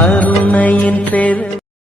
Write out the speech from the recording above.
கருணையின் பெரு